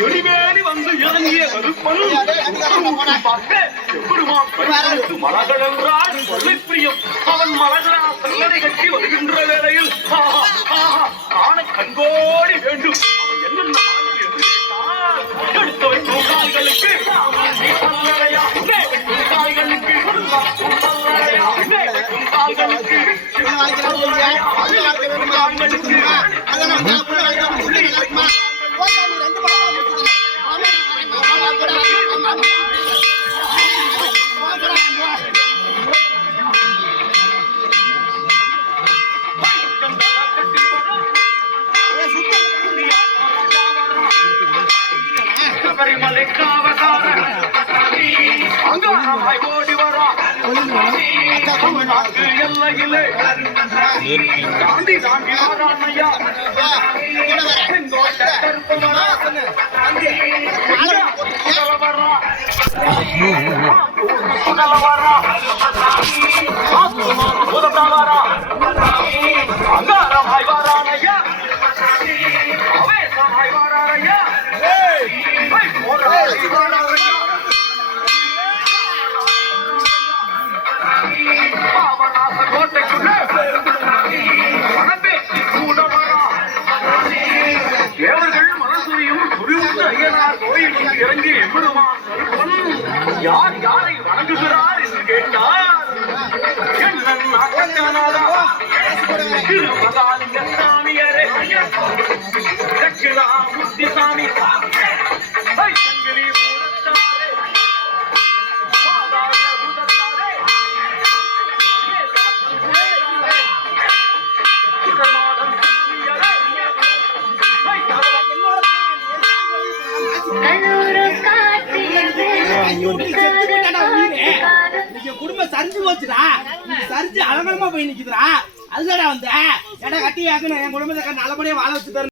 எரிமேலி வந்து இறங்கிய கருப்பன் பார்க்க மலர்கள் என்றால் பிரியம் அவன் மலகளா சல்லடை கட்டி வருகின்ற வேளையில் ஆன கண்கோடி வேண்டும். அங்காரமாய் ஓடி வரா தமிழ்நாட்டு எல்லையிலே தாண்டி தாண்டி வரானையா செங்கோட்டை கருப்பு இறங்கி எம்பெருமான் யார் யாரை வணங்குகிறார் என்று கேட்டார் நீங்க குடும்பம் சரிஞ்சு போச்சுடா. சரிஞ்சு அலங்கலமா போய் நிக்குதுடா. அதுலடா வந்த? ஏடா கட்டி ஆக்கணும் என் குடும்பத்தை நல்லபடியா வாழ வச்சு